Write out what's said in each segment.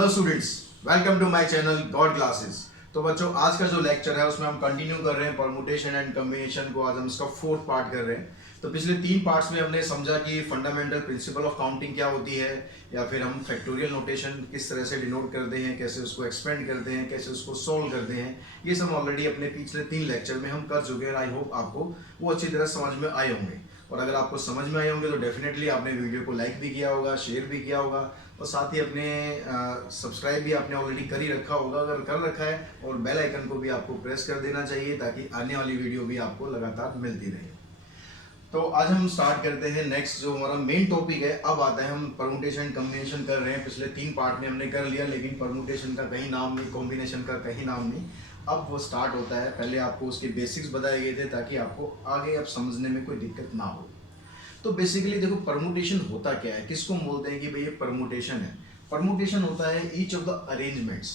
Hello students, welcome to my channel God classes. तो बच्चों, आज का जो लेक्चर है उसमें हम कंटिन्यू कर रहे हैं परमुटेशन एंड कॉम्बिनेशन को। आज हम इसका फोर्थ पार्ट कर रहे हैं। तो पिछले 3 पार्ट्स में हमने समझा कि फंडामेंटल प्रिंसिपल ऑफ काउंटिंग क्या होती है, या फिर हम फैक्टोरियल नोटेशन किस तरह से डिनोट करते हैं, कैसे उसको एक्सपेंड करते हैं, कैसे उसको सोल्व करते हैं। ये सब ऑलरेडी अपने पिछले 3 लेक्चर में हम कर चुके हैं। आई होप आपको वो अच्छी तरह समझ में आए होंगे। और अगर आपको समझ में आए होंगे तो डेफिनेटली आपने वीडियो को लाइक भी किया होगा, शेयर भी किया होगा, और साथ ही अपने सब्सक्राइब भी आपने ऑलरेडी कर ही रखा होगा। अगर कर रखा है, और बेल आइकन को भी आपको प्रेस कर देना चाहिए ताकि आने वाली वीडियो भी आपको लगातार मिलती रहे। तो आज हम स्टार्ट करते हैं नेक्स्ट जो हमारा मेन टॉपिक है। अब आता है, हम परमुटेशन कॉम्बिनेशन कर रहे हैं। पिछले 3 पार्ट में हमने कर लिया, लेकिन परमुटेशन का कहीं नाम नहीं, कॉम्बिनेशन का कहीं नाम नहीं। अब वो स्टार्ट होता है। पहले आपको उसके बेसिक्स बताए गए थे ताकि आपको आगे अब समझने में कोई दिक्कत ना हो। तो बेसिकली देखो, परमुटेशन होता क्या है, किसको हम बोलते हैं कि भाई ये परमुटेशन है। परमुटेशन होता है each of the arrangements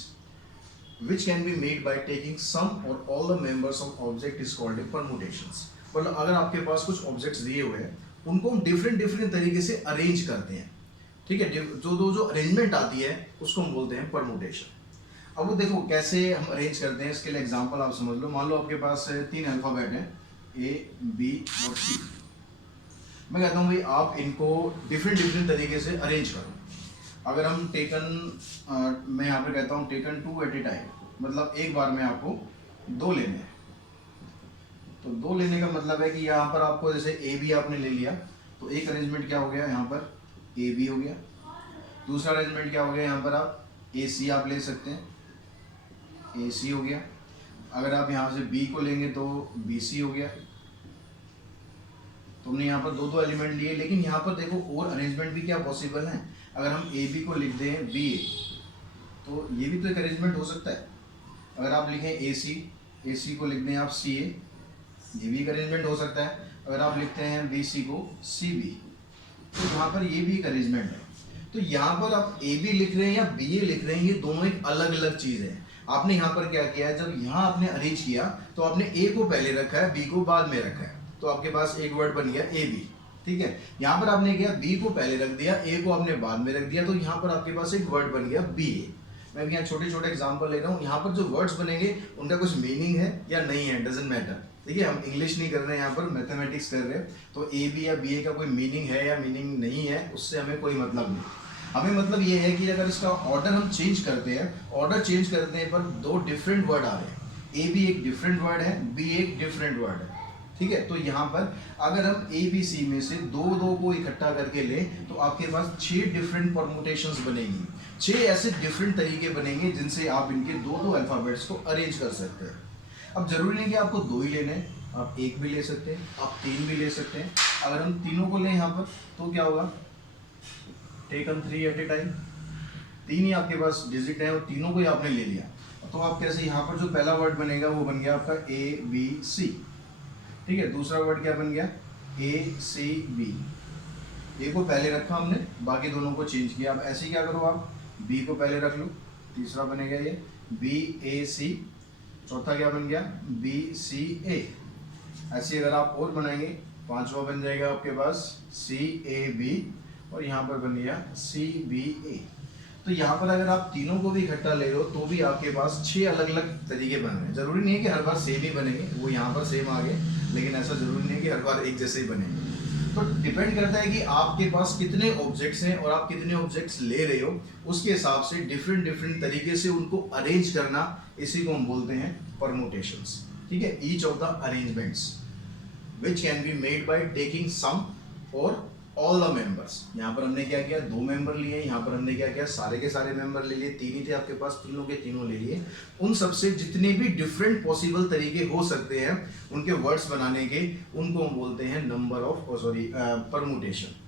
which can be made by taking some or all the members of object is called a permutations। मतलब अगर आपके पास कुछ ऑब्जेक्ट्स दिए हुए हैं, उनको हम डिफरेंट डिफरेंट तरीके से अरेंज करते हैं। ठीक है, जो अरेंजमेंट आती है उसको हम बोलते हैं परमुटेशन। अब वो देखो कैसे हम अरेंज करते हैं। इसके लिए एग्जांपल आप समझ लो। मान लो आपके पास 3 अल्फाबेट हैं, ए, बी और सी। मैं कहता हूँ भाई आप इनको डिफरेंट डिफरेंट तरीके से अरेंज करो। अगर हम मैं यहाँ पे कहता हूँ टेकन 2 एट ए टाइम, मतलब एक बार में आपको 2 लेने हैं। तो 2 लेने का मतलब है कि यहाँ पर आपको जैसे ए बी आपने ले लिया, तो एक अरेंजमेंट क्या हो गया, यहाँ पर ए बी हो गया। दूसरा अरेंजमेंट क्या हो गया, यहाँ पर आप ए सी आप ले सकते हैं, ए सी हो गया। अगर आप यहाँ से बी को लेंगे तो बी सी हो गया। तुमने यहाँ पर 2 एलिमेंट लिए, लेकिन यहाँ पर देखो और अरेंजमेंट भी क्या पॉसिबल है। अगर हम ए बी को लिख दें बी ए, तो ये भी तो एक अरेंजमेंट हो सकता है। अगर आप लिखें ए सी को लिख दें आप सी ए, ये भी एक अरेंजमेंट हो सकता है। अगर आप लिखते हैं बी सी को सी बी, तो यहाँ पर ये भी एक अरेंजमेंट है। तो यहाँ पर आप ए बी लिख रहे हैं या बी ए लिख रहे हैं, ये दोनों एक अलग अलग चीज़ है। आपने यहाँ पर क्या किया है, जब यहाँ आपने अरेंज किया तो आपने ए को पहले रखा है, बी को बाद में रखा है, तो आपके पास एक वर्ड बन गया ए बी। ठीक है, यहाँ पर आपने किया बी को पहले रख दिया, ए को आपने बाद में रख दिया, तो यहाँ पर आपके पास एक वर्ड बन गया बी ए। मैं यहाँ छोटे छोटे एग्जांपल ले रहा हूँ। यहाँ पर जो वर्ड्स बनेंगे उनका कुछ मीनिंग है या नहीं है, डजंट मैटर। ठीक है, हम इंग्लिश नहीं कर रहे हैं, यहाँ पर मैथमेटिक्स कर रहे हैं। तो ए बी या बी ए का कोई मीनिंग है या मीनिंग नहीं है, उससे हमें कोई मतलब नहीं। हमें मतलब ये है कि अगर इसका ऑर्डर हम चेंज करते हैं, ऑर्डर चेंज करने पर 2 डिफरेंट वर्ड आ रहे हैं। ए बी एक डिफरेंट वर्ड है, बी एक डिफरेंट वर्ड है। ठीक है, तो यहाँ पर अगर हम ए बी सी में से 2 को इकट्ठा करके लें, तो आपके पास 6 डिफरेंट परमुटेशंस बनेगी। 6 ऐसे डिफरेंट तरीके बनेंगे जिनसे आप इनके 2 अल्फाबेट्स को अरेंज कर सकते हैं। अब जरूरी नहीं कि आपको 2 ही लेने हैं, आप 1 भी ले सकते हैं, आप 3 भी ले सकते हैं। अगर हम तीनों को लें यहाँ पर, तो क्या होगा, टेकन 3 एट ए टाइम। 3 ही आपके पास डिजिट है और तीनों को ही आपने ले लिया। तो आप कैसे, यहाँ पर जो पहला वर्ड बनेगा वो बन गया आपका ए बी सी। ठीक है, दूसरा वर्ड क्या बन गया, ए सी बी। ए को पहले रखा हमने, बाकी दोनों को चेंज किया। अब ऐसे क्या करो, आप बी को पहले रख लो, तीसरा बनेगा ये बी ए सी। चौथा क्या बन गया, बी सी ए। ऐसे अगर आप और बनाएंगे, 5वां बन जाएगा आपके पास सी ए बी, और यहाँ पर बन गया सी बी ए। तो यहाँ पर अगर आप तीनों को भी इकट्ठा ले लो तो भी आपके पास 6 अलग अलग तरीके बन रहे हैं। जरूरी नहीं है कि हर बार सेम ही बनेंगे, वो यहाँ पर सेम आ गए, लेकिन ऐसा जरूरी नहीं है कि हर बार एक जैसे ही बनेंगे। तो डिपेंड करता है कि आपके पास कितने ऑब्जेक्ट्स हैं और आप कितने ऑब्जेक्ट्स ले रहे हो, उसके हिसाब से डिफरेंट डिफरेंट तरीके से उनको अरेंज करना, इसी को हम बोलते हैं परमुटेशंस। ठीक है, each of the arrangements which can be made by taking some or all the members. यहाँ पर हमने क्या किया, 2 मेंबर लिए, यहाँ पर हमने क्या किया, सारे के सारे मेंबर ले लिए। 3 ही थे आपके पास, तीनों के तीनों ले लिए। उन सबसे जितने भी डिफरेंट पॉसिबल तरीके हो सकते हैं उनके वर्ड्स बनाने के, उनको हम बोलते हैं नंबर ऑफ परमुटेशन।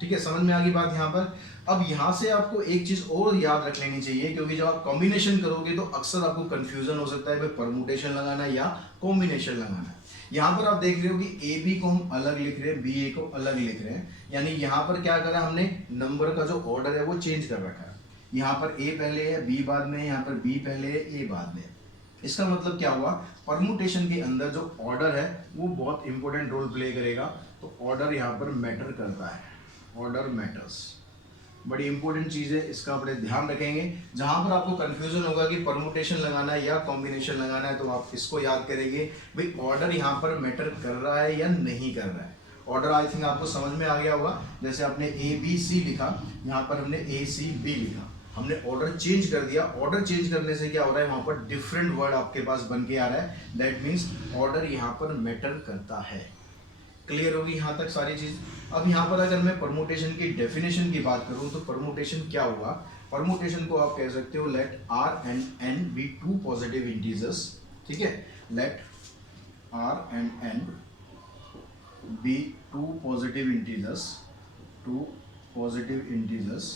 ठीक है, समझ में आ गई बात यहाँ पर। अब यहाँ से आपको एक चीज और याद रख लेनी चाहिए, क्योंकि जब आप कॉम्बिनेशन करोगे तो अक्सर आपको कंफ्यूजन हो सकता है भाई परमुटेशन लगाना या कॉम्बिनेशन लगाना। यहाँ पर आप देख रहे हो कि ए बी को हम अलग लिख रहे हैं, बी ए को अलग लिख रहे हैं, यानी यहाँ पर क्या करा हमने, नंबर का जो ऑर्डर है वो चेंज कर रखा है। यहाँ पर ए पहले है, बी बाद में, यहाँ पर बी पहले है, ए बाद में। इसका मतलब क्या हुआ, परमुटेशन के अंदर जो ऑर्डर है वो बहुत इंपॉर्टेंट रोल प्ले करेगा। तो ऑर्डर यहाँ पर मैटर करता है, ऑर्डर मैटर्स। बड़ी इंपॉर्टेंट चीज़ है, इसका बड़े ध्यान रखेंगे। जहां पर आपको कंफ्यूजन होगा कि परमुटेशन लगाना है या कॉम्बिनेशन लगाना है, तो आप इसको याद करेंगे भाई ऑर्डर यहाँ पर मैटर कर रहा है या नहीं कर रहा है। ऑर्डर आई थिंक आपको समझ में आ गया होगा। जैसे आपने ए बी सी लिखा, यहाँ पर हमने ए सी बी लिखा, हमने ऑर्डर चेंज कर दिया। ऑर्डर चेंज करने से क्या हो रहा है, वहां पर डिफरेंट वर्ड आपके पास बन के आ रहा है। दैट मीन्स ऑर्डर यहाँ पर मैटर करता है। क्लियर होगी यहाँ तक सारी चीज। अब यहाँ पर अगर मैं परमुटेशन की डेफिनेशन की बात करूं तो परमुटेशन क्या हुआ, परमुटेशन को आप कह सकते हो let r and n be two positive integers. ठीक है, let r and n be two positive integers, two positive integers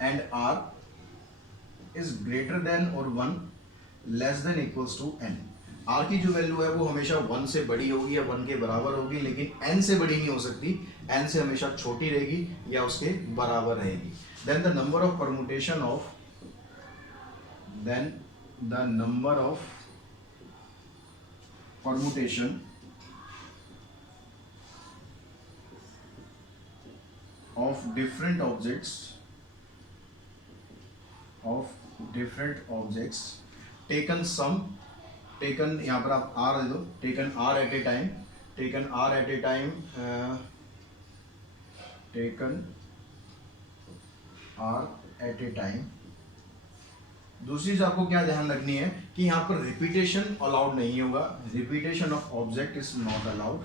and r is greater than और 1 less than equals to n. R की जो वैल्यू है वो हमेशा 1 से बड़ी होगी या 1 के बराबर होगी, लेकिन एन से बड़ी नहीं हो सकती, एन से हमेशा छोटी रहेगी या उसके बराबर रहेगी। Then the number of permutation of, then the number of permutation of different objects taken some, taken यहाँ पर आप आर दे दो, taken r at a time, taken r at a time, taken r at a time. दूसरी चीज आपको क्या ध्यान रखनी है कि यहाँ पर रिपीटेशन अलाउड नहीं होगा, repetition of object is not allowed,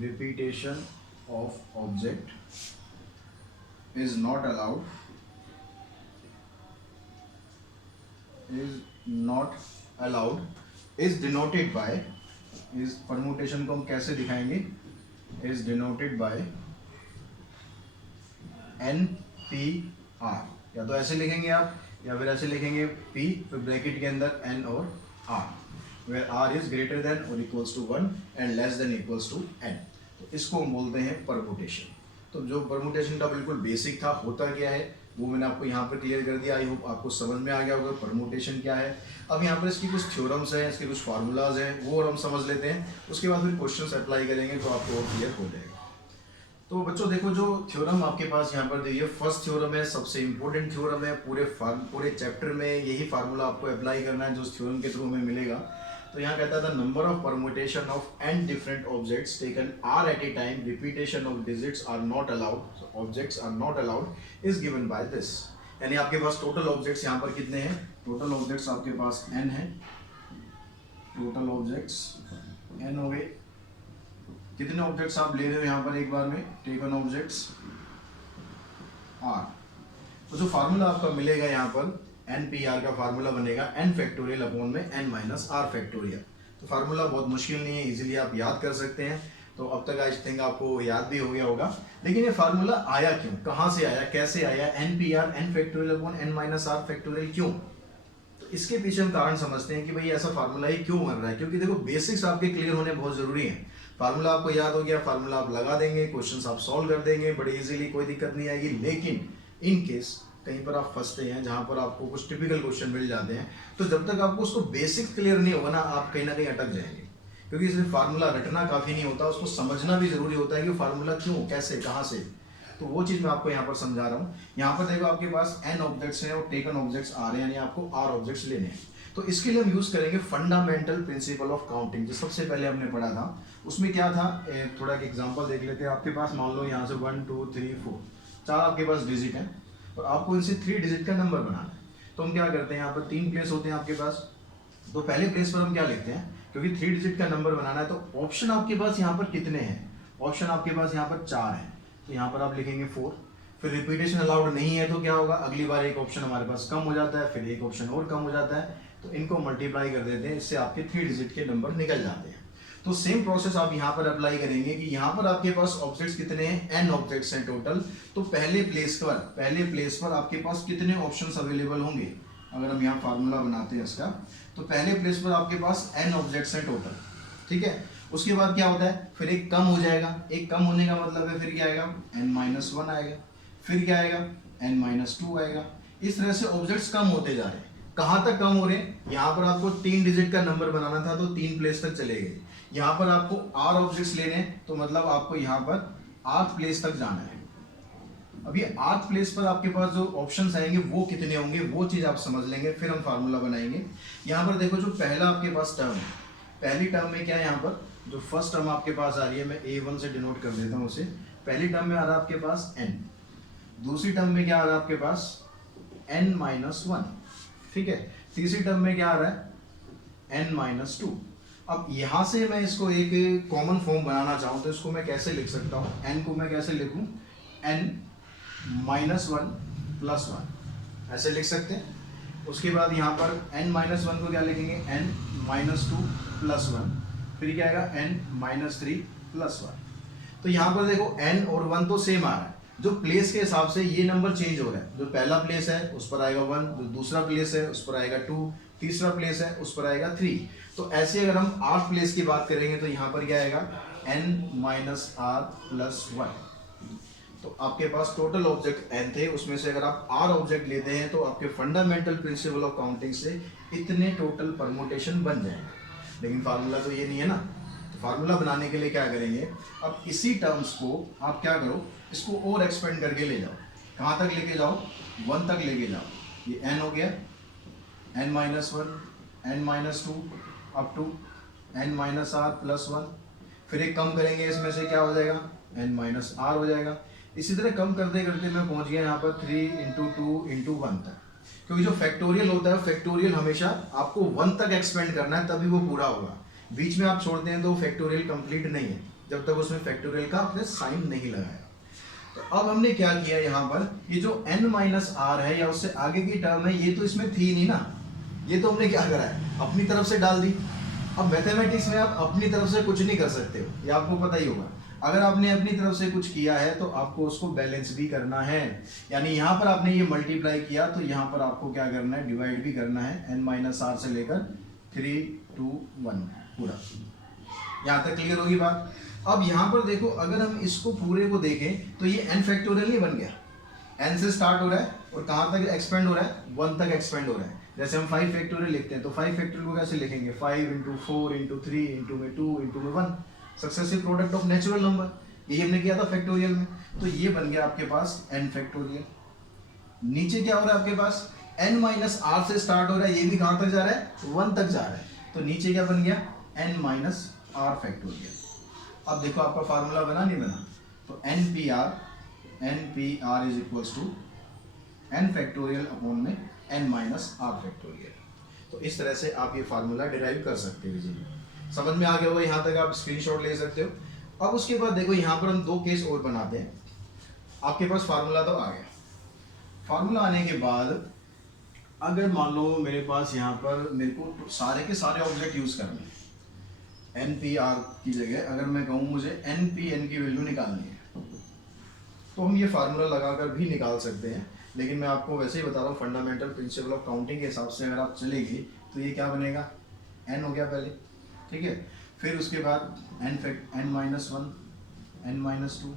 repetition of object is not allowed, is not allowed, is denoted by, इस परमुटेशन को हम कैसे दिखाएंगे, is denoted by NPR, या तो ऐसे लिखेंगे आप या फिर ऐसे लिखेंगे P फिर ब्रैकेट के अंदर N और R, where R is greater than or equals to 1 and less than equals to N। तो इसको हम बोलते हैं परमुटेशन। तो जो परमुटेशन का बिल्कुल बेसिक था, होता क्या है वो मैंने आपको यहाँ पर क्लियर कर दिया। आई होप आपको समझ में आ गया होगा परमुटेशन क्या है। अब यहाँ पर इसकी कुछ थ्योरम्स हैं, इसके कुछ फार्मूलाज हैं, वो और हम समझ लेते हैं, उसके बाद फिर क्वेश्चंस अप्लाई करेंगे तो आपको और क्लियर हो जाएगा। तो बच्चों देखो, जो थ्योरम आपके पास यहाँ पर देखिए, फर्स्ट थ्योरम है, सबसे इंपॉर्टेंट थ्योरम है, पूरे चैप्टर में यही फार्मूला आपको अप्लाई करना है जो थ्योरम के थ्रू हमें मिलेगा। तो यहाँ कहता था number of permutation of n different objects taken r at a time, repetition of digits are not allowed, objects are not allowed is given by this. यानी आपके पास टोटल ऑब्जेक्ट्स यहाँ पर कितने हैं, टोटल ऑब्जेक्ट्स आपके पास n है, total objects n हो गए। कितने ऑब्जेक्ट्स आप ले रहे हो यहाँ पर एक बार में, टेकन ऑब्जेक्ट्स r। तो जो फार्मूला आपका मिलेगा यहाँ पर NPR का फार्मूला बनेगा n फैक्टोरियल अपॉन में n माइनस r फैक्टोरियल। तो फार्मूला बहुत मुश्किल नहीं है, इजीली आप याद कर सकते हैं। तो अब तक आई थिंक आपको याद भी हो गया होगा। लेकिन ये फार्मूला आया क्यों, कहाँ से आया, कैसे आया, NPR n factorial upon n minus r factorial क्यों? तो इसके पीछे हम कारण समझते हैं कि भाई ऐसा फार्मूला ही क्यों बन रहा है। क्योंकि देखो बेसिक्स आपके क्लियर होने बहुत जरूरी है। फार्मूला आपको याद हो गया, फार्मूला आप लगा देंगे, क्वेश्चंस आप सॉल्व कर देंगे बड़े इजीली, कोई दिक्कत नहीं आएगी। लेकिन इन केस कहीं पर आप फंसते हैं जहां पर आपको कुछ टिपिकल क्वेश्चन मिल जाते हैं, तो जब तक आपको उसको बेसिक क्लियर नहीं होगा ना, आप कहीं ना कहीं अटक जाएंगे। क्योंकि इसलिए फार्मूला रटना काफी नहीं होता, उसको समझना भी जरूरी होता है कि फार्मूला क्यों, कैसे, कहाँ से। तो वो चीज मैं आपको यहाँ पर समझा रहा हूँ। यहाँ पर देखो आपके पास n ऑब्जेक्ट्स हैं और टेकन ऑब्जेक्ट्स आ रहे हैं, यानी आपको r ऑब्जेक्ट्स लेने हैं। तो इसके लिए हम यूज करेंगे फंडामेंटल प्रिंसिपल ऑफ काउंटिंग, जो सबसे पहले हमने पढ़ा था। उसमें क्या था, थोड़ा एक एग्जांपल देख लेते हैं। आपके पास मान लो यहाँ से 1 2 3 4 4 आपके पास डिजिट हैं और आपको इनसे 3 डिजिट का नंबर बनाना है। तो हम क्या करते हैं, यहाँ पर 3 प्लेस होते हैं आपके पास। तो पहले प्लेस पर हम क्या लिखते हैं, क्योंकि 3 डिजिट का नंबर बनाना है। तो ऑप्शन आपके पास यहाँ पर कितने हैं, ऑप्शन आपके पास यहाँ पर 4 हैं। तो यहाँ पर आप लिखेंगे 4। फिर रिपीटेशन अलाउड नहीं है तो क्या होगा, अगली बार एक ऑप्शन हमारे पास कम हो जाता है, फिर एक ऑप्शन और कम हो जाता है। तो इनको मल्टीप्लाई कर देते हैं, इससे आपके 3 डिजिट के नंबर निकल जाते हैं। तो सेम प्रोसेस आप यहाँ पर अप्लाई करेंगे कि यहाँ पर आपके पास ऑब्जेक्ट्स कितने हैं, n ऑब्जेक्ट्स हैं टोटल। तो पहले प्लेस पर आपके पास कितने ऑप्शंस अवेलेबल होंगे। अगर हम यहाँ फार्मूला बनाते हैं इसका, तो पहले प्लेस पर आपके पास n ऑब्जेक्ट्स हैं टोटल, ठीक है। उसके बाद क्या होता है, फिर एक कम हो जाएगा। एक कम होने का मतलब है फिर क्या आएगा, n-1 आएगा, फिर क्या आएगा, n-2 आएगा। इस तरह से ऑब्जेक्ट्स कम होते जा रहे हैं। कहाँ तक कम हो रहे हैं, यहाँ पर आपको 3 डिजिट का नंबर बनाना था तो 3 प्लेस तक चले गए। यहाँ पर आपको r ऑब्जेक्ट्स लेने हैं, तो मतलब आपको यहाँ पर आर्थ प्लेस तक जाना है। अब ये आर्थ प्लेस पर आपके पास जो ऑप्शंस आएंगे वो कितने होंगे, वो चीज़ आप समझ लेंगे, फिर हम फार्मूला बनाएंगे। यहाँ पर देखो जो पहला आपके पास टर्म है, पहली टर्म में क्या है, यहाँ पर जो फर्स्ट टर्म आपके पास आ रही है, मैं A1 से डिनोट कर देता हूँ उसे। पहली टर्म में आ रहा है आपके पास n, दूसरी टर्म में क्या आ रहा है आपके पास n-1, ठीक है। तीसरी टर्म में क्या आ रहा है n-2। अब यहाँ से मैं इसको एक कॉमन फॉर्म बनाना चाहूँ तो इसको मैं कैसे लिख सकता हूँ, n को मैं कैसे लिखूँ, n-1 + 1 ऐसे लिख सकते हैं। उसके बाद यहाँ पर n-1 को क्या लिखेंगे, n-2 + 1, फिर क्या आएगा n-3 + 1। तो यहाँ पर देखो n और 1 तो सेम आ रहा है, जो प्लेस के हिसाब से ये नंबर चेंज हो रहा है। जो पहला प्लेस है उस पर आएगा 1, जो दूसरा प्लेस है उस पर आएगा 2, तीसरा प्लेस है उस पर आएगा 3। तो ऐसे अगर हम आर्थ प्लेस की बात करेंगे तो यहाँ पर क्या आएगा n-r + 1। तो आपके पास टोटल ऑब्जेक्ट n थे, उसमें से अगर आप r ऑब्जेक्ट लेते हैं तो आपके फंडामेंटल प्रिंसिपल ऑफ काउंटिंग से इतने टोटल परमुटेशन बन जाएंगे। लेकिन फार्मूला तो ये नहीं है ना, तो फार्मूला बनाने के लिए क्या करेंगे, अब इसी टर्म्स को आप क्या करो, इसको और एक्सपेंड करके ले जाओ। कहाँ तक लेके जाओ, 1 तक लेके जाओ। ये n हो गया, n-1, n-2 up to n-r + 1। फिर एक कम करेंगे, इसमें से क्या हो जाएगा, n-r हो जाएगा। इसी तरह कम करते करते मैं पहुंच गया यहाँ पर 3 × 2 × 1 तक, क्योंकि जो फैक्टोरियल होता है फैक्टोरियल हमेशा आपको 1 तक एक्सपेंड करना है तभी वो पूरा होगा। बीच में आप छोड़ते हैं तो फैक्टोरियल कंप्लीट नहीं है जब तक उसमें फैक्टोरियल का आपने साइन नहीं लगाया। तो अब हमने क्या किया, यहाँ पर ये जो n-r है या उससे आगे की टर्म है, ये तो इसमें थी नहीं ना, ये तो हमने क्या करा है, अपनी तरफ से डाल दी। अब मैथमेटिक्स में आप अपनी तरफ से कुछ नहीं कर सकते हो, ये आपको पता ही होगा। अगर आपने अपनी तरफ से कुछ किया है तो आपको उसको बैलेंस भी करना है। यानी यहाँ पर आपने ये मल्टीप्लाई किया तो यहाँ पर आपको क्या करना है, डिवाइड भी करना है। n-r से लेकर 3, 2, 1 पूरा। यहाँ तक क्लियर होगी बात। अब यहाँ पर देखो, अगर हम इसको पूरे को देखें तो ये n फैक्टोरियल नहीं बन गया। n से स्टार्ट हो रहा है और कहाँ तक एक्सपेंड हो रहा है, 1 तक एक्सपेंड हो रहा है। जैसे हम 5 फैक्टोरियल लिखते हैं तो 5 फैक्टोरियल को कैसे लिखेंगे, 5 × 4 × 3 × 2 × 1, successive product of natural number, यही हमने किया था फैक्टोरियल में। तो ये बन गया आपके पास n फैक्टोरियल। नीचे क्या हो रहा है आपके पास, n-r से स्टार्ट हो रहा है, ये भी कहाँ तक जा रहा है, 1 तक जा रहा है। तो नीचे क्या बन गया, n-r फैक्टोरियल। अब देखो आपका फार्मूला बना नहीं बना, तो npr is equals to n factorial upon में n-r फैक्टोरियल। तो इस तरह से आप ये फार्मूला डिराइव कर सकते हो। जी समझ में आ गया होगा, यहाँ तक आप स्क्रीनशॉट ले सकते हो। अब उसके बाद देखो यहाँ पर हम 2 केस और बनाते हैं। आपके पास फार्मूला तो आ गया, फार्मूला आने के बाद अगर मान लो मेरे पास यहाँ पर मेरे को सारे के सारे ऑब्जेक्ट यूज करने हैं, npr की जगह अगर मैं कहूँ मुझे npn की वैल्यू निकालनी है तो हम ये फार्मूला लगाकर भी निकाल सकते हैं। लेकिन मैं आपको वैसे ही बता रहा हूँ, फंडामेंटल प्रिंसिपल ऑफ काउंटिंग के हिसाब से अगर आप चलेगी तो ये क्या बनेगा, n हो गया पहले, ठीक है। फिर उसके बाद n-1, n-2,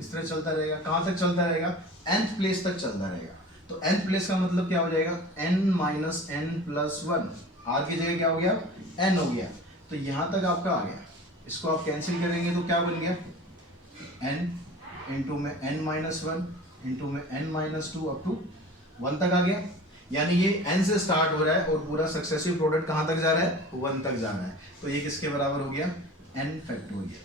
इस तरह चलता रहेगा। कहाँ तक चलता रहेगा, nth प्लेस तक चलता रहेगा। तो nth प्लेस का मतलब क्या हो जाएगा, n-n + 1, r की जगह क्या हो गया, n हो गया। तो यहाँ तक आपका आ गया। इसको आप कैंसिल करेंगे तो क्या बन गया, n इंटू में n-1 इंटू में n-2 अप टू 1 तक आ गया। यानी ये n से स्टार्ट हो रहा है और पूरा सक्सेसिव प्रोडक्ट कहाँ तक जा रहा है, 1 तक जा रहा है। तो ये किसके बराबर हो गया, n फैक्टोरियल।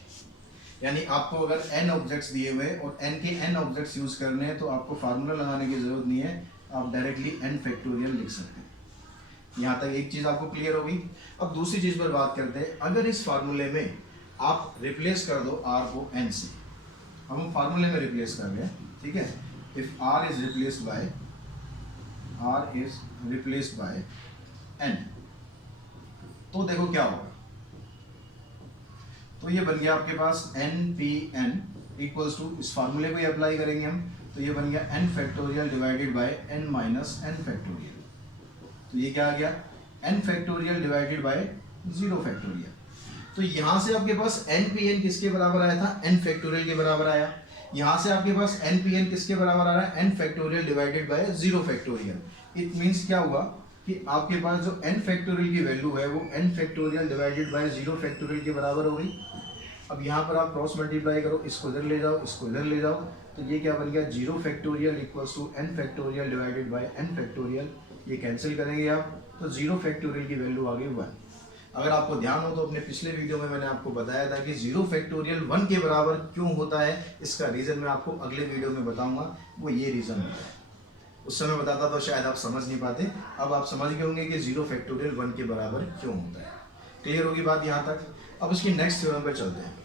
यानी आपको अगर n ऑब्जेक्ट्स दिए हुए और n के n ऑब्जेक्ट्स यूज करने हैं तो आपको फार्मूला लगाने की जरूरत नहीं है, आप डायरेक्टली n फैक्टोरियल लिख सकते हैं। यहाँ तक एक चीज आपको क्लियर होगी। अब दूसरी चीज पर बात करते हैं। अगर इस फार्मूले में आप रिप्लेस कर दो r को n से, हम फार्मूले में रिप्लेस कर रहे हैं, ठीक है। If r is replaced by n, तो देखो क्या होगा। तो ये बन गया आपके पास npn इक्वल्स टू, इस फार्मूले को ही अप्लाई करेंगे हम, तो ये बन गया n factorial divided by n minus n factorial. तो ये क्या आ गया, n factorial divided bye 0 factorial. तो यहाँ से आपके पास npn किसके बराबर आया था, n फैक्टोरियल के बराबर आया। यहाँ से आपके पास npn किसके बराबर आ रहा है, n factorial divided bye 0 factorial. It means क्या हुआ कि आपके पास जो n फैक्टोरियल की वैल्यू है वो n factorial divided bye 0 factorial के बराबर हो गई। अब यहाँ पर आप क्रॉस मल्टीप्लाई करो, इसको इधर ले जाओ, इसको इधर ले जाओ, तो ये क्या बन गया 0 factorial equals to n factorial divided by n factorial. ये कैंसिल करेंगे आप तो 0 फैक्टोरियल की वैल्यू आ गई 1। अगर आपको ध्यान हो तो अपने पिछले वीडियो में मैंने आपको बताया था कि 0 फैक्टोरियल 1 के बराबर क्यों होता है, इसका रीज़न मैं आपको अगले वीडियो में बताऊंगा। वो ये रीज़न होता है, उस समय बताता तो शायद आप समझ नहीं पाते, अब आप समझ गए होंगे कि 0 फैक्टोरियल 1 के बराबर क्यों होता है। क्लियर होगी बात यहाँ तक। अब इसकी नेक्स्ट थ्योरम पे चलते हैं।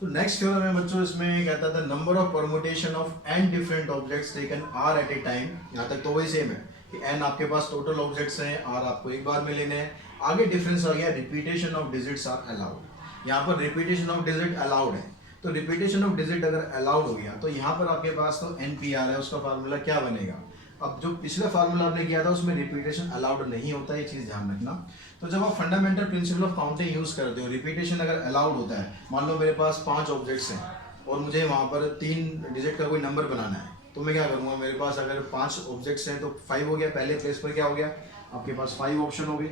तो नेक्स्ट थ्योरम है बच्चों, इसमें कहता था number of permutation of n different objects taken r at a time. यहाँ तक तो वही सेम है कि n आपके पास टोटल ऑब्जेक्ट्स हैं, r आपको एक बार में लेने हैं। आगे डिफरेंस आ गया repetition of digits are allowed. यहाँ पर रिपीटेशन ऑफ डिजिट अलाउड है, तो रिपीटेशन ऑफ डिजिट अगर अलाउड हो गया तो यहाँ पर आपके पास तो NPR है, उसका फार्मूला क्या बनेगा। अब जो पिछला फार्मूला आपने किया था उसमें रिपीटेशन अलाउड नहीं होता, ये चीज़ ध्यान रखना। तो जब आप fundamental principle of counting use करते हो, रिपीटेशन अगर अलाउड होता है, मान लो मेरे पास 5 ऑब्जेक्ट्स हैं और मुझे वहाँ पर 3 डिजिट का कोई नंबर बनाना है, तो मैं क्या करूँगा, मेरे पास अगर 5 ऑब्जेक्ट्स हैं तो 5 हो गया, पहले प्लेस पर क्या हो गया आपके पास 5 ऑप्शन हो गए।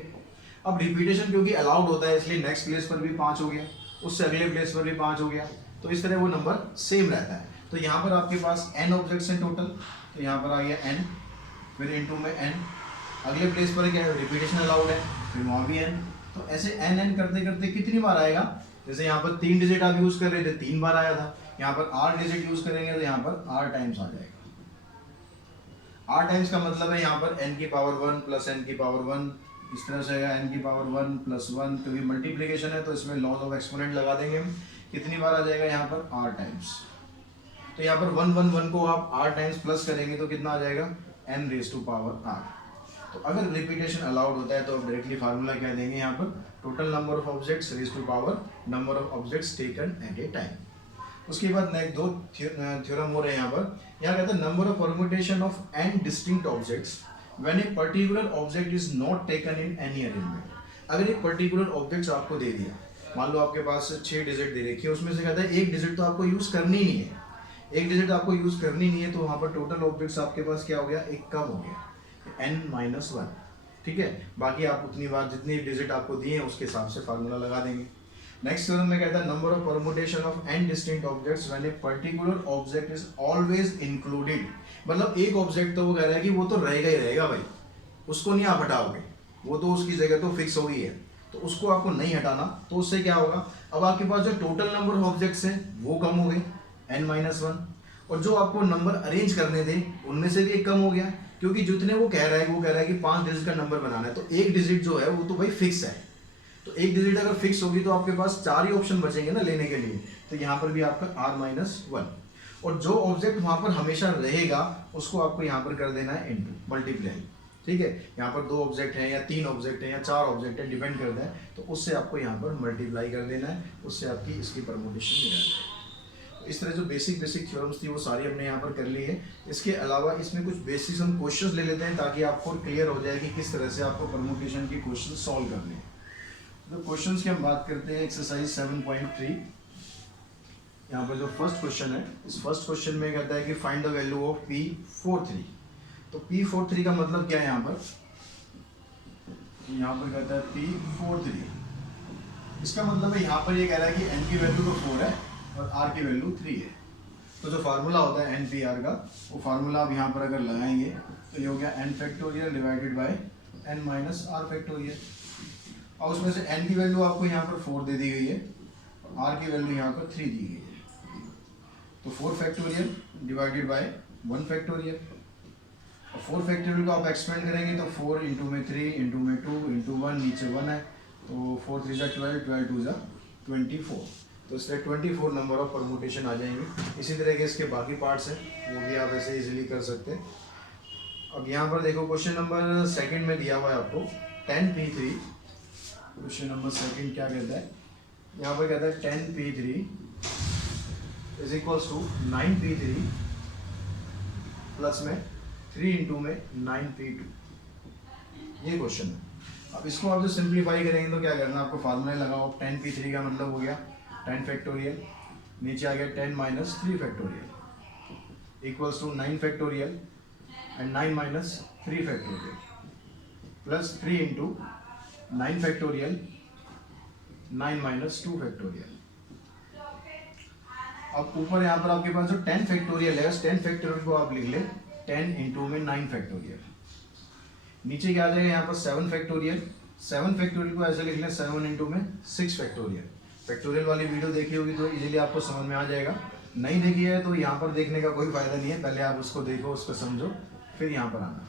अब रिपीटेशन क्योंकि अलाउड होता है इसलिए नेक्स्ट प्लेस पर भी 5 हो गया, उससे अगले प्लेस पर भी 5 हो गया, तो इस तरह वो नंबर सेम रहता है। तो यहाँ पर आपके पास n ऑब्जेक्ट्स हैं टोटल, तो यहाँ पर आ गया n, फिर इनटू में n, अगले प्लेस पर क्या है रिपीटेशन अलाउड है, फिर वहाँ भी n। तो ऐसे n करते करते कितनी बार आएगा, जैसे यहाँ पर 3 डिजिट आप यूज़ कर रहे थे 3 बार आया था, यहाँ पर r डिजिट यूज़ करेंगे तो यहाँ पर r टाइम्स आ जाएगा। r टाइम्स का मतलब है यहाँ पर n की पावर 1 प्लस n की पावर 1, इस तरह से आएगा n की पावर 1 प्लस 1, क्योंकि मल्टीप्लिकेशन है तो इसमें लॉज ऑफ एक्सपोनेंट लगा देंगे हम। कितनी बार आ जाएगा यहाँ पर r टाइम्स, तो यहाँ पर 1 1 1 को आप r टाइम्स प्लस करेंगे तो कितना आ जाएगा n raise to power r। तो अगर रिपीटेशन अलाउड होता है तो आप डायरेक्टली फार्मूला कह देंगे यहाँ पर total number of objects raise to power number of objects taken at a time. उसके बाद नेक्स्ट 2 थ्योरम हो रहे हैं यहाँ पर। यहाँ कहते हैं number of permutation of n distinct objects when a particular object is not taken in any arrangement. अगर एक पर्टिकुलर ऑब्जेक्ट आपको दे दिया, मान लो आपके पास 6 डिजिट दे रखी है, उसमें से कहता है एक डिजिट तो आपको यूज करनी नहीं है, एक डिजिट आपको यूज करनी नहीं है, तो वहाँ पर टोटल ऑब्जेक्ट्स आपके पास क्या हो गया, एक कम हो गया n-1। ठीक है, बाकी आप उतनी बार जितनी डिजिट आपको दिए हैं उसके हिसाब से फार्मूला लगा देंगे। नेक्स्ट थ्योरम में कहता है number of permutation of n distinct objects when a particular object is always included. मतलब एक ऑब्जेक्ट तो वो कह रहा है कि वो तो रहेगा ही रहेगा भाई, उसको नहीं आप हटाओगे, वो तो उसकी जगह तो फिक्स हो गई है, तो उसको आपको नहीं हटाना। तो उससे क्या होगा, अब आपके पास जो टोटल नंबर ऑफ ऑब्जेक्ट्स हैं वो कम हो गए n-1, और जो आपको नंबर अरेंज करने थे उनमें से भी एक कम हो गया, क्योंकि जितने वो कह रहा है कि 5 डिजिट का नंबर बनाना है, तो एक डिजिट जो है वो तो भाई फिक्स है। तो एक डिजिट अगर फिक्स होगी तो आपके पास 4 ही ऑप्शन बचेंगे ना लेने के लिए, तो यहाँ पर भी आपका r-1, और जो ऑब्जेक्ट वहाँ पर हमेशा रहेगा उसको आपको यहाँ पर कर देना है इनटू मल्टीप्लाई। ठीक है, यहाँ पर 2 ऑब्जेक्ट हैं या 3 ऑब्जेक्ट हैं या 4 ऑब्जेक्ट है, डिपेंड करता है, तो उससे आपको यहाँ पर मल्टीप्लाई कर देना है, उससे आपकी इसकी परमुटेशन मिल जाएगी। इस तरह जो बेसिक थ्योरम्स थी वो सारी हमने यहाँ पर कर ली है। इसके अलावा इसमें कुछ बेसिक्स हम क्वेश्चंस ले लेते हैं ताकि आपको क्लियर हो जाए कि किस तरह से आपको परमुटेशन के क्वेश्चन सॉल्व करने हैं। तो क्वेश्चंस की हम बात करते हैं एक्सरसाइज 7.3। यहाँ पर जो फर्स्ट क्वेश्चन है, इस फर्स्ट क्वेश्चन में कहता है कि find the value of P43। तो P43 का मतलब क्या है, यहाँ पर कहता है P43, इसका मतलब है यहाँ पर ये कह रहा है कि n की वैल्यू तो 4 है और r की वैल्यू 3 है। तो जो फार्मूला होता है NPR का, वो फार्मूला आप यहाँ पर अगर लगाएंगे तो ये हो गया n factorial divided by n minus r factorial, और उसमें से n की वैल्यू आपको यहाँ पर 4 दे दी गई है और r की वैल्यू यहाँ पर 3 दी गई है। तो 4 फैक्टोरियल डिवाइडेड बाय 1 फैक्टोरियल, और 4 फैक्टोरियल को आप एक्सपेंड करेंगे तो 4 इंटू में 3 इंटू में 2 इंटू 1, नीचे 1 है, तो 4 3 ज़ा 12, 12 2 ज़ा 24, तो इस तरह 24 नंबर ऑफ परमुटेशन आ जाएंगे। इसी तरह के इसके बाकी पार्ट्स हैं वो भी आप ऐसे इजीली कर सकते हैं। अब यहाँ पर देखो क्वेश्चन नंबर सेकंड में दिया हुआ है आपको 10P3। क्वेश्चन नंबर सेकंड क्या कहता है, यहाँ पर कहता है 10P3 is equals to 9P3 plus में 3 इंटू में 9P2, ये क्वेश्चन है। अब इसको आप जो सिंप्लीफाई करेंगे तो क्या करना, आपको फार्मूला लगाओ। 10P3 का मतलब हो गया 10 फैक्टोरियल, नीचे आ गया 10 minus 3 factorial equals to 9 factorial and 9 minus 3 factorial plus 3 into 9 factorial 9 minus 2 factorial. अब ऊपर यहाँ पर आपके पास जो 10 फैक्टोरियल है, उस 10 फैक्टोरियल को आप लिख ले 10 इंटू में 9 फैक्टोरियल। नीचे क्या आ जाएगा यहाँ पर 7 फैक्टोरियल। 7 फैक्टोरियल को ऐसे लिख लें 7 इंटू में 6 फैक्टोरियल। फैक्टोरियल वाली वीडियो देखी होगी तो इजीली आपको समझ में आ जाएगा। नहीं देखी है तो यहाँ पर देखने का कोई फायदा नहीं है, पहले आप उसको देखो, उसको समझो, फिर यहाँ पर आना।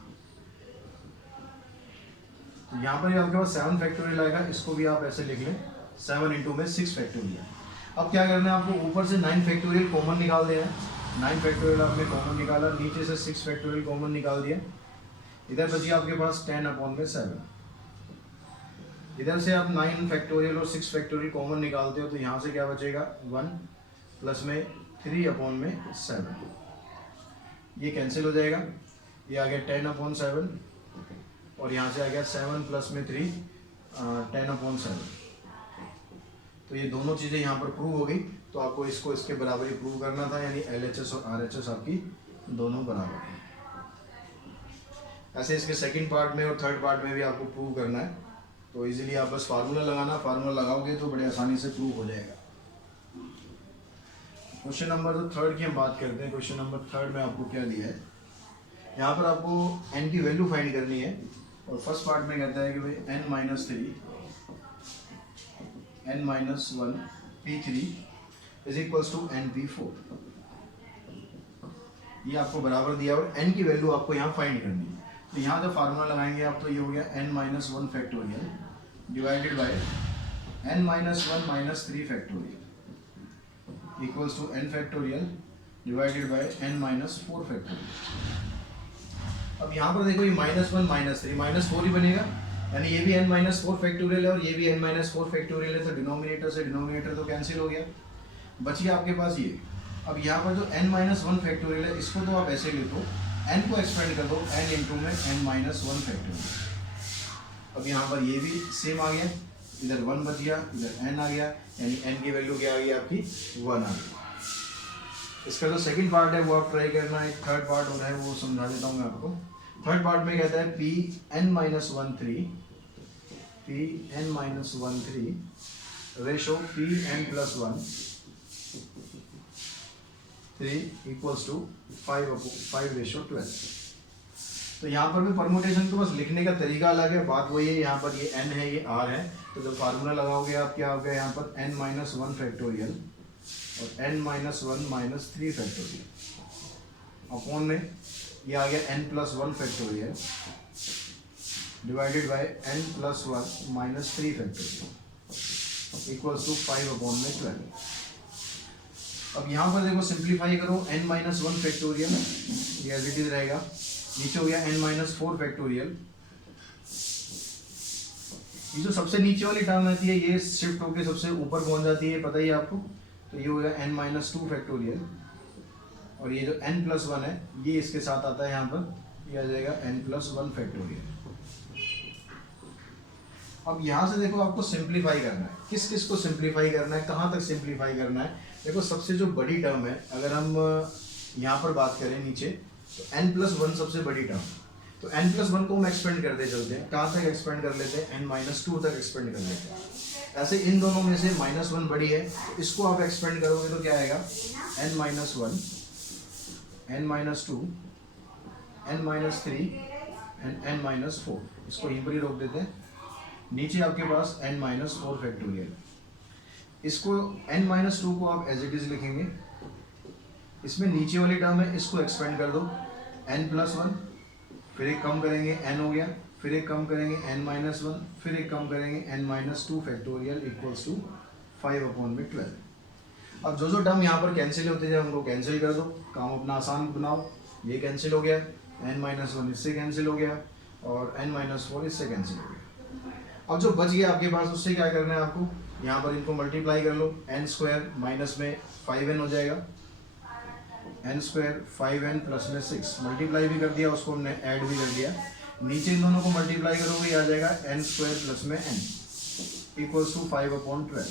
तो यहाँ पर आपके पास 7 फैक्टोरियल आएगा, इसको भी आप ऐसे लिख लें 7 इंटू में 6 फैक्टोरियल। अब क्या करना है आपको, ऊपर से 9 फैक्टोरियल कॉमन निकाल देना है। 9 फैक्टोरियल आपने कॉमन निकाला, नीचे से 6 फैक्टोरियल कॉमन निकाल दिया, इधर बची आपके पास 10/7। इधर से आप 9 फैक्टोरियल और 6 फैक्टोरियल कॉमन निकालते हो तो यहाँ से क्या बचेगा 1 प्लस में 3/7। ये कैंसिल हो जाएगा, ये आ गया 10/7 और यहाँ से आ गया 7 प्लस में 3 10/7। तो ये दोनों चीज़ें यहाँ पर प्रूव हो गई। तो आपको इसको इसके बराबर ही प्रूव करना था, यानी LHS और RHS आपकी दोनों बराबर हैं। ऐसे इसके सेकंड पार्ट में और थर्ड पार्ट में भी आपको प्रूव करना है। तो इजीली आप बस फार्मूला लगाना, फार्मूला लगाओगे तो बड़े आसानी से प्रूव हो जाएगा। क्वेश्चन नंबर जो थर्ड की हम बात करते हैं, क्वेश्चन नंबर थर्ड में आपको क्या दिया है, यहाँ पर आपको n की वैल्यू फाइंड करनी है। और फर्स्ट पार्ट में कहता है कि भाई n-3 n-1 p3 is equals to np4। ये आपको बराबर दिया और n की वैल्यू आपको यहाँ फाइंड करनी है। तो यहाँ जब फार्मूला लगाएंगे आप तो ये हो गया n-1 factorial divided by n-1 minus 3 factorial equals to n factorial divided by n-4 factorial. अब यहाँ पर देखो ये -1 -3 -4 ही बनेगा, यानी ये भी n-4 फैक्टोरियल है और ये भी n-4 फैक्टोरियल है। तो डिनोमिनेटर से डिनोमिनेटर तो कैंसिल हो गया, बचिए आपके पास ये। अब यहाँ पर जो n-1 फैक्टोरियल है इसको तो आप ऐसे लिखो, n को एक्सपेंड कर दो n इंटू में n-1 फैक्टोरियल। अब यहाँ पर ये भी सेम आ गया, इधर 1 बच गया, इधर n आ गया, यानी n की वैल्यू क्या आ गई आपकी 1 आ गई। इसका जो सेकंड पार्ट है वो आप ट्राई करना है, थर्ड पार्ट हो रहा है वो समझा देता हूँ मैं आपको। थर्ड पार्ट में कहता है Pn-13 ratio Pn+1 3 equals to 5/12। तो यहाँ पर भी परमुटेशन तो बस लिखने का तरीका अलग है, बात वही है। यहाँ पर ये n है, ये r है, तो जब फार्मूला लगाओगे आप क्या हो गया यहाँ पर n-1 फैक्टोरियल और n-1 माइनस 3 फैक्टोरियल अपॉन में ये आ गया n+1 factorial divided by n+1 minus 3 factorial equals to 5/12। अब यहाँ पर देखो सिंप्लीफाई करो, n-1 फैक्टोरियल ये एज इट इज रहेगा, नीचे हो गया n-4 फैक्टोरियल। ये जो सबसे नीचे वाली टर्म रहती है ये शिफ्ट होकर सबसे ऊपर पहुंच जाती है, पता ही आपको। तो ये हो गया n-2 फैक्टोरियल और ये जो n+1 है ये इसके साथ आता है, यहाँ पर ये आ जाएगा n+1 फैक्टोरियल। अब यहाँ से देखो आपको सिंप्लीफाई करना है, किस किस को सिंप्लीफाई करना है, कहाँ तक सिंप्लीफाई करना है। देखो सबसे जो बड़ी टर्म है, अगर हम यहाँ पर बात करें नीचे तो n+1 सबसे बड़ी टर्म, तो n+1 को हम एक्सपेंड करते चलते हैं। कहाँ तक एक्सपेंड कर लेते हैं, n-2 तक एक्सपेंड कर लेते हैं। ऐसे इन दोनों में से -1 बड़ी है, तो इसको आप एक्सपेंड करोगे तो क्या आएगा n-1 n-2 n-3 and n-4। इसको यहीं पर ही रोक देते हैं। नीचे आपके पास n-4 फैक्टोरियल, इसको n-2 को आप एज इट इज लिखेंगे। इसमें नीचे वाली टर्म है, इसको एक्सपेंड कर दो n+1, फिर एक कम करेंगे n हो गया, फिर एक कम करेंगे n-1, फिर एक कम करेंगे n-2 फैक्टोरियल इक्वल्स टू 5/12। अब जो जो टर्म यहाँ पर कैंसिल होते थे उनको कैंसिल कर दो, काम अपना आसान बनाओ। ये कैंसिल हो गया, n-1 इससे कैंसिल हो गया और n-4 इससे कैंसिल हो गया। अब जो बच गया आपके पास उससे क्या करना है आपको, यहाँ पर इनको मल्टीप्लाई कर लो, n² माइनस में 5n हो जाएगा, n² 5n प्लस में 6 मल्टीप्लाई भी कर दिया, उसको हमने ऐड भी कर दिया। नीचे इन दोनों को मल्टीप्लाई करोगे आ जाएगा n² प्लस में n इक्वल्स टू 5/12।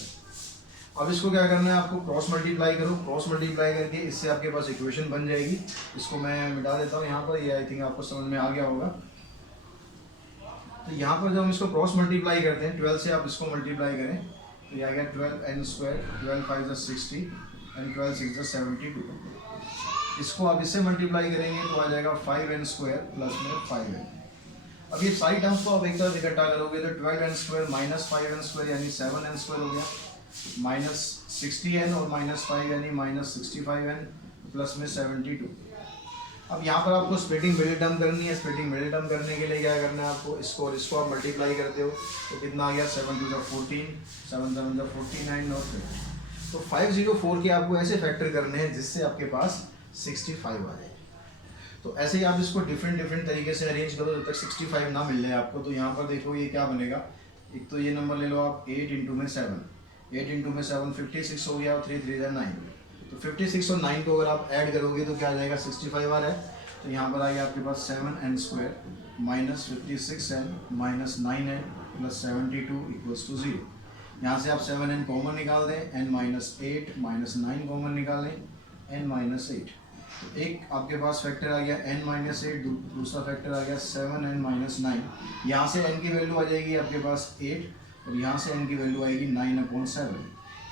अब इसको क्या करना है आपको, क्रॉस मल्टीप्लाई करो, क्रॉस मल्टीप्लाई करके इससे आपके पास इक्वेशन बन जाएगी। इसको मैं मिटा देता हूँ यहाँ पर, ये आई थिंक आपको समझ में आ गया होगा। तो यहाँ पर जब हम इसको क्रॉस मल्टीप्लाई करते हैं 12 से आप इसको मल्टीप्लाई करें तो ये आ गया 12n², 12 5 60 एंड 12 6 72। इसको आप इससे मल्टीप्लाई करेंगे तो आ जाएगा 5n² प्लस में 5n। अब ये सारी टर्म्स को आप एक तरफ इकट्ठा करोगे तो 12n² माइनस 5n² यानी 7n² हो गया, माइनस 60n और माइनस 5 यानी माइनस 65n प्लस में 72। अब यहाँ पर आपको स्प्लिटिंग मिडिल टर्म करनी है। स्प्लिटिंग मिडिल टर्म करने के लिए क्या करना है आपको, इसको और इसको आप मल्टीप्लाई करते हो तो कितना आ गया 7 2 14, 7 7 49 और 50। तो 504 के आपको ऐसे फैक्टर करने हैं जिससे आपके पास 65 आ जाए। तो ऐसे ही आप इसको डिफरेंट तरीके से अरेंज करो जब तक 65 ना मिल जाए आपको। तो यहाँ पर देखो ये क्या बनेगा, एक तो ये नंबर ले लो आप 8 इंटू में 7, 8 इंटू में 7 56 हो गया और 3 3 9। तो 56 और 9 को अगर आप ऐड करोगे तो क्या आ जाएगा 65 आ रहा है। तो यहाँ पर आ गया आपके पास 7n² minus 56n minus 9n plus 72 equals to 0। यहाँ से आप 7n कॉमन निकाल दें, n माइनस 8 माइनस 9 कॉमन निकालें, n माइनस 8। तो एक आपके पास फैक्टर आ गया n माइनस 8, दूसरा फैक्टर आ गया 7n माइनस 9। यहाँ से n की वैल्यू आ जाएगी आपके पास 8 और यहाँ से n की वैल्यू आएगी 9/7।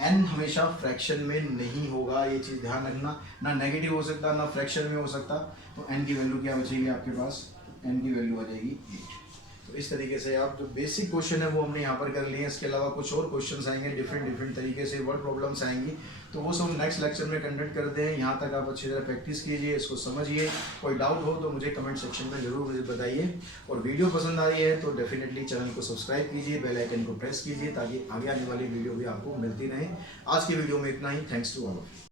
n हमेशा फ्रैक्शन में नहीं होगा, ये चीज़ ध्यान रखना, ना नेगेटिव हो सकता ना फ्रैक्शन में हो सकता। तो n की वैल्यू क्या बचेगी आपके पास, n की वैल्यू आ जाएगी 8। तो इस तरीके से आप जो बेसिक क्वेश्चन है वो हमने यहाँ पर कर लिए हैं। इसके अलावा कुछ और क्वेश्चंस आएंगे डिफरेंट तरीके से, वर्ड प्रॉब्लम्स आएंगी, तो वो सब नेक्स्ट लेक्चर में कंडक्ट करते हैं। यहाँ तक आप अच्छी तरह प्रैक्टिस कीजिए, इसको समझिए। कोई डाउट हो तो मुझे कमेंट सेक्शन में जरूर मुझे बताइए। और वीडियो पसंद आ रही है तो डेफिनेटली चैनल को सब्सक्राइब कीजिए, बेल आइकन को प्रेस कीजिए ताकि आगे आने वाली वीडियो भी आपको मिलती रहे। आज की वीडियो में इतना ही। Thanks to all of you.